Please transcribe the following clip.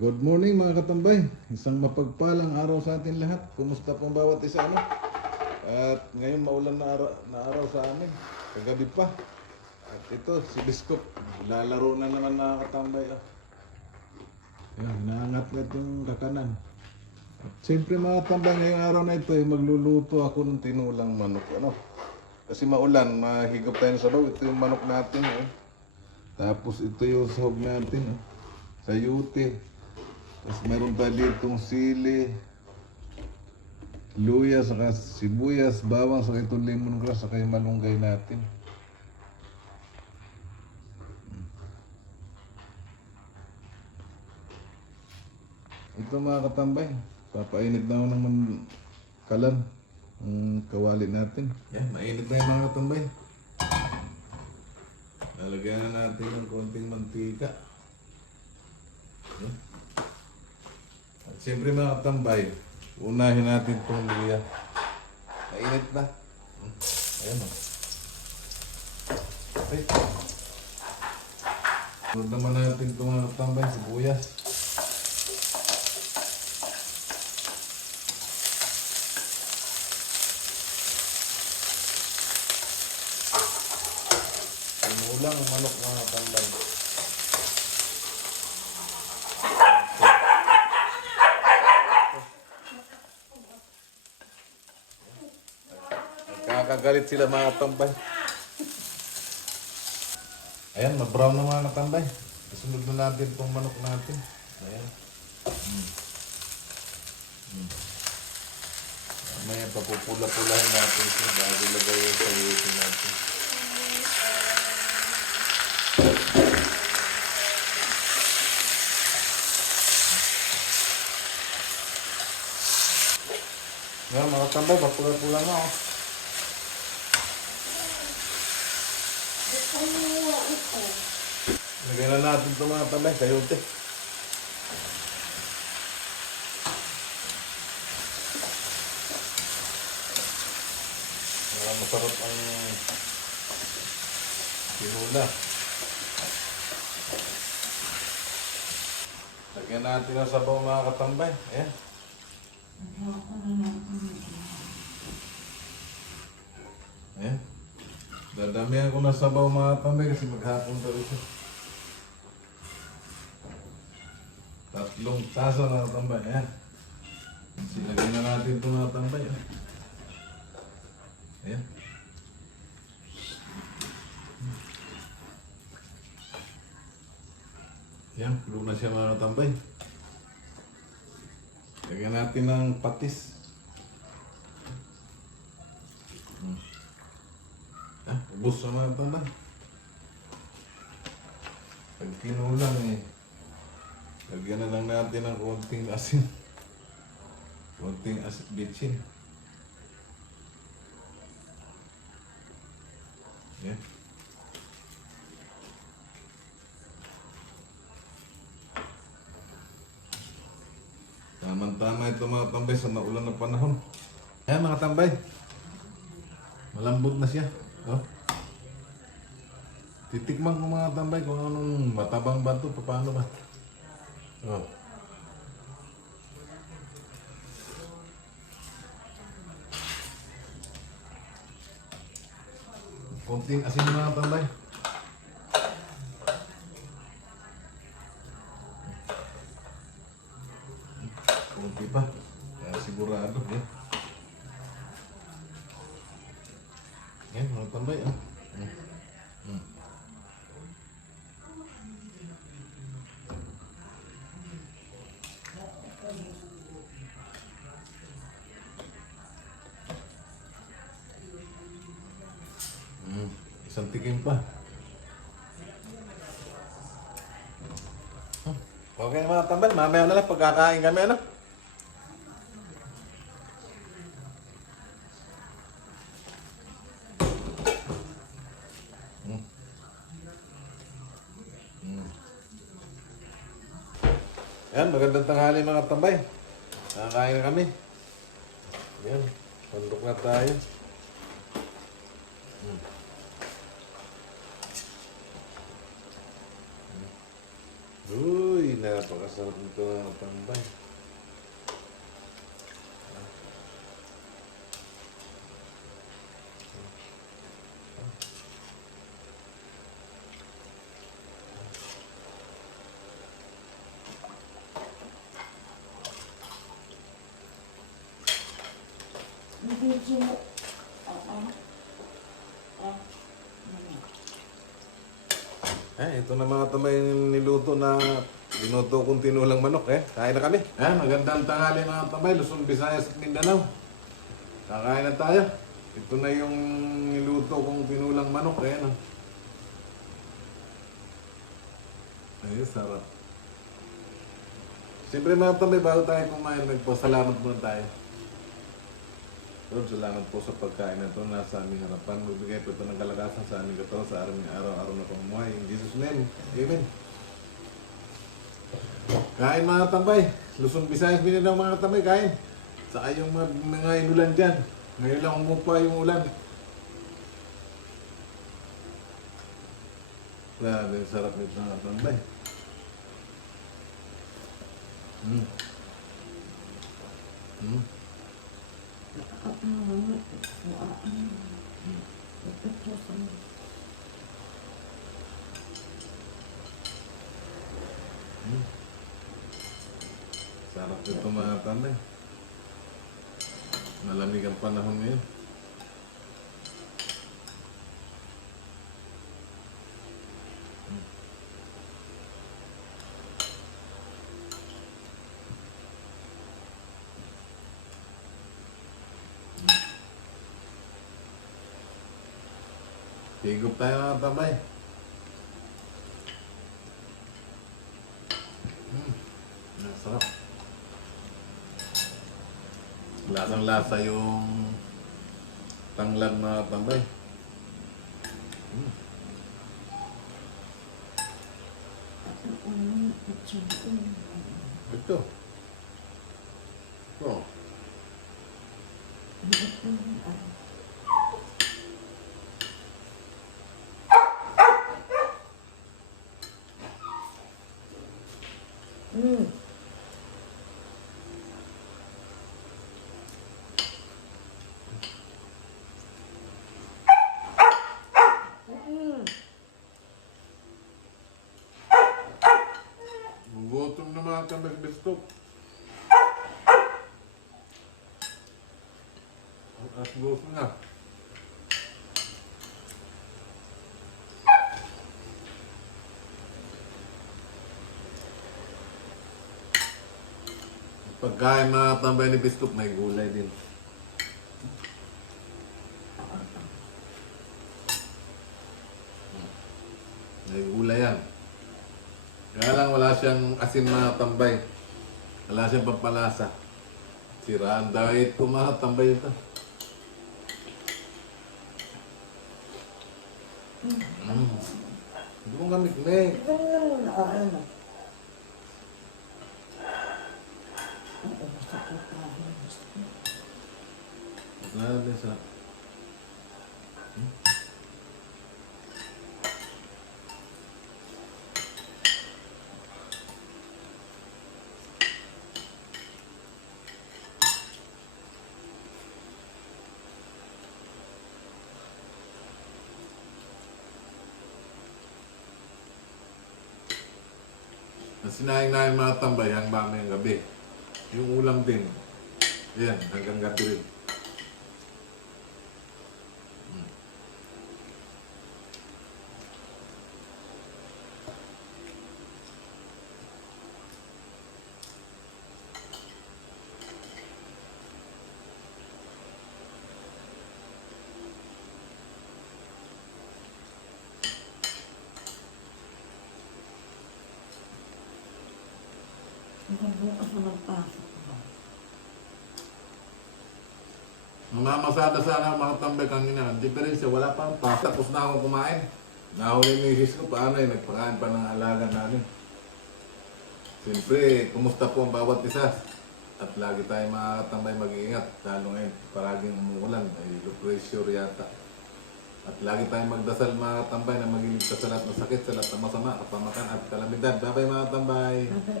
Good morning mga katambay. Isang mapagpalang araw sa atin lahat. Kumusta pong bawat isa ano? At ngayon maulan na araw sa amin. Kagabi pa. At ito si Biskop. Lalaro na naman mga katambay. Yan, hinaangat na itong kakanan. At siyempre mga katambay, ngayong araw na ito magluluto ako ng tinulang manok. Ano? Kasi maulan, mahigop tayo sa sabaw. Ito yung manok natin. Tapos ito yung sahog natin. Sayute. Tapos meron pa ditong sili, luya, saka sibuyas, bawang, saka itong lemongrass, saka yung malunggay natin. Ito mga katambay, papainit na ako ng kalan, ang kawali natin. Yan, mainit na yung mga katambay. Lalagyan na natin ng konting mantika. Yan. At siyempre mga katambay, unahin natin itong luya. Mainit na. Ayan o. Okay. Sunod naman natin itong mga katambay, sibuyas. Sinulang manok mga katambay. Nakakagalit sila mga katambay. Ayan, ma-brown na mga katambay. Isunod na natin itong manok natin. Ayan. Mamaya papupula-pulahin natin ito bago lagay yung sayutin natin. Ayan mga katambay, papula-pula na ako. Lagyan na natin ito mga tambay, sayote. Masarap ang tinula. Lagyan natin ang sabaw mga katambay. Ayan. Ayan. Dadamihan ko na sabaw mga katambay kasi maghapon daw ito. 3 tasa na tambay. Ayan. Silagay na natin ito mga tambay. Ayan. Ayan, pulo na siya mga tambay. Lagyan natin ng patis. Ubos na mga tambay. Pag kinulang lagyan na lang natin ng konting asin. Konting bitchin. Yan. Tama-tama ito mga tambay sa maulan na panahon. Ayan mga tambay. Malambot na siya. Oh. Titikman ko mga tambay kung anong matabang ba ito, paano ba? Oh. Konting asin mga tambay. Konti pa. Kaya sigurado. Yan mga tambay. Isang tikim pa. Okay mga tambal, mamaya na lang pagkakain kami ano. Yan, magandang tanghali mga tambay. Nakakain na kami. Yan, pandok na tayo. Uy, napakasarap nito ng tambay. Video mo. Ito na mga tambay niluto na binuto kong tinulang manok Kain na kami. Magandang tanghali mga tambay, Luzon, Visayas at Mindanao. Kakain na tayo. Ito na yung niluto kong tinulang manok Ay, sarap. Siyempre mga tambay, bago tayo kumain, nagpasalamat muna tayo. Lord, salamat po sa pagkain na ito nasa aming harapan. Magbigay po ito ng kalakasan sa aming katawan sa aming araw-araw na pamumuhay. In Jesus' name, Amen. Kain mga tambay. Luzon, Visayas, Mindanao mga tambay, kain. Saka yung mga inulan dyan. Ngayon lang umupa yung ulan. Grabe, sarap nito mga tambay. Sarap nito mga tambay. Malamig ang panahon ngayon. Higup tayo mga tambay. Sarap. Lasang-lasa yung tanglad na tambay. Ito. Oh. Gutom na mga tambay gusto. At gusto na. Pagkain mga tambay ni Biskup, may gulay din. May gulay yan. Kaya lang wala siyang asin mga tambay. Wala siyang pampalasa. Siraan dahil ito mga tambay ito. Hindi mo nga mikmek. Grabe sa... Sinaing-naing mga tambay ang mamayang gabi. Yung ulam din. Ayan, hanggang gabi rin. Bukas na magpasok ba? Mamamasada sana mga tambay kanina. Diferensya, wala pa ang pasta. Tapos na akong kumain. Nahuli ni misis ko paano nagpakain pa ng alaga namin. Siyempre, kumusta po ang bawat isa? At lagi tayo mga tambay mag-iingat. Lalo ngayon, paraging umuulan. Ay, low pressure yata. At lagi tayong magdasal mga tambay na maging sa lahat ng sakit, sa lahat ng masama, kapamakan at kalamidad. Bye-bye mga tambay! Bakit?